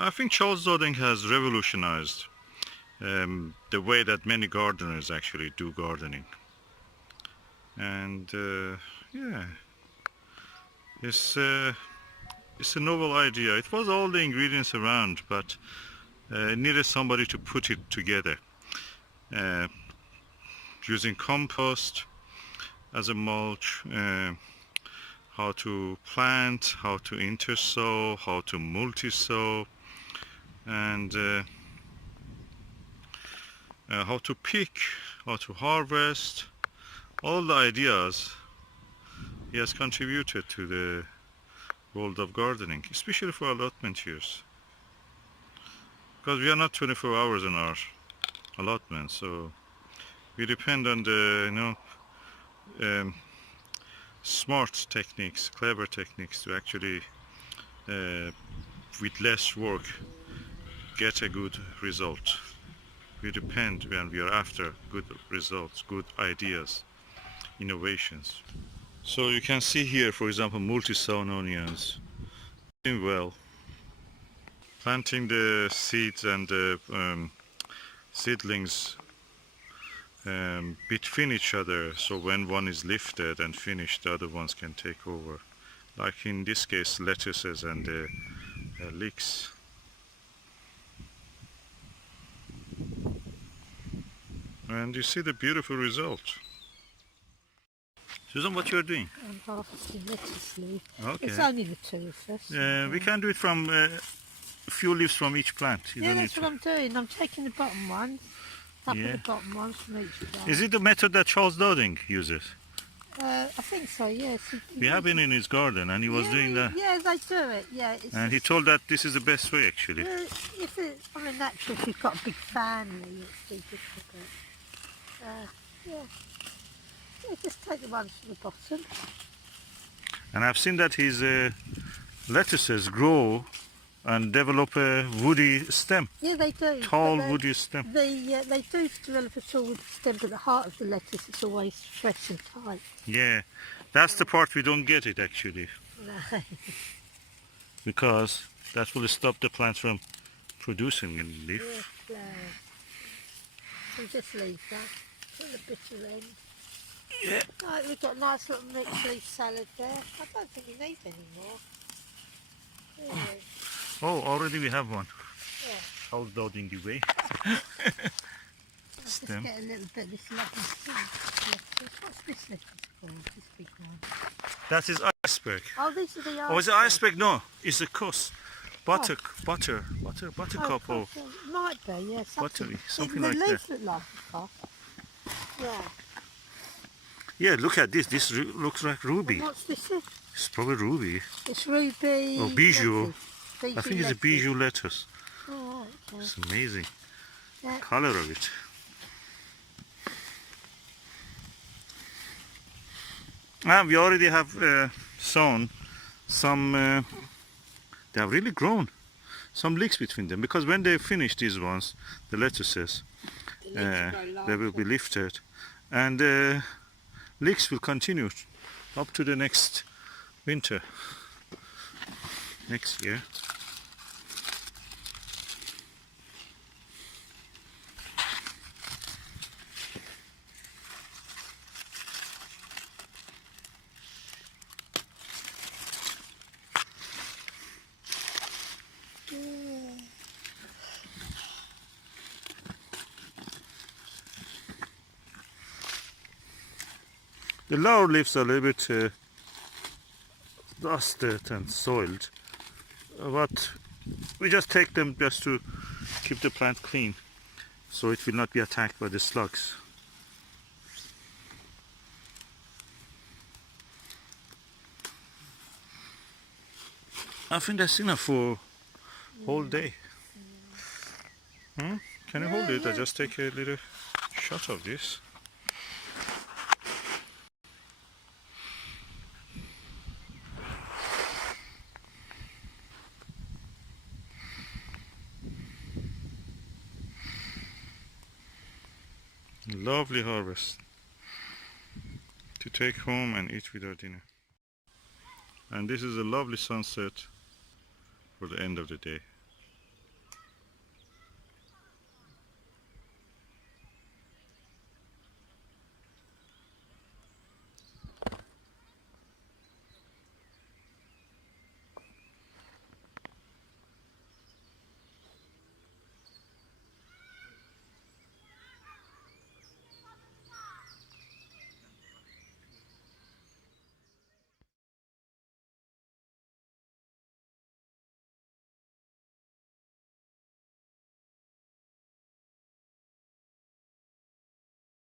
I think Charles Dowding has revolutionized the way that many gardeners actually do gardening. And yeah, it's a novel idea. It was all the ingredients around, but it needed somebody to put it together. Using compost as a mulch, how to plant, how to intersow, how to multi-sow, and how to pick, how to harvest. All the ideas he has contributed to the world of gardening, especially for allotment years. Because we are not 24 hours in our allotment, so we depend on the smart techniques, clever techniques to actually, with less work, get a good result. We depend when we are after good results, good ideas, innovations. So you can see here, for example, multi-sown onions doing well. Planting the seeds and the seedlings between each other, so when one is lifted and finished, the other ones can take over. Like in this case, lettuces and leeks. And you see the beautiful result. Susan, what you are doing? I'm harvesting lettuce leaf. Okay. It's only the two of us. We can do it from a few leaves from each plant. Yeah, that's what I'm doing. I'm taking the bottom ones, up with the bottom ones from each plant. Is it the method that Charles Dowding uses? I think so, yes. We have been in his garden and he was doing that. Yeah, they do it, yeah. And he told that this is the best way actually. If naturally, if you've got a big family, it's too difficult. Yeah. Yeah, just take the ones from the bottom. And I've seen that his lettuces grow and develop a woody stem. Yeah, they do. Tall woody stem. They do develop a tall woody stem, but the heart of the lettuce is always fresh and tight. Yeah, that's the part we don't get it actually. No. Because that will stop the plant from producing a leaf. Yeah, so just leave that from the bitter end. Yeah. Right, we've got a nice little mixed leaf salad there. I don't think we need any more. Really. Oh, already we have one. Yeah. Charles Dowding the way. Just get a little bit of this lovely thing. What's this lettuce called? This big one. That is iceberg. Oh, these are the iceberg. Oh, is it iceberg? No, it's a cuss. Buttercup. Oh, Might be, yeah. Buttery, something the like leaves that. look like a cuss. Yeah. Yeah, look at this. This looks like ruby. And what's this? It's probably ruby. It's ruby. Oh, bijou. Bijou I think it's a bijou lettuce. Oh, right, okay. It's amazing. Yeah. Color of it. We already have sown some, they have really grown, some leeks between them, because when they finish these ones, the lettuces, they will be lifted, and leeks will continue up to the next winter, next year. The lower leaves are a little bit dusted and soiled, but we just take them just to keep the plant clean, so it will not be attacked by the slugs. I think that's enough for whole day. Can you hold it? I just take a little shot of this. Lovely harvest to take home and eat with our dinner. And this is a lovely sunset for the end of the day.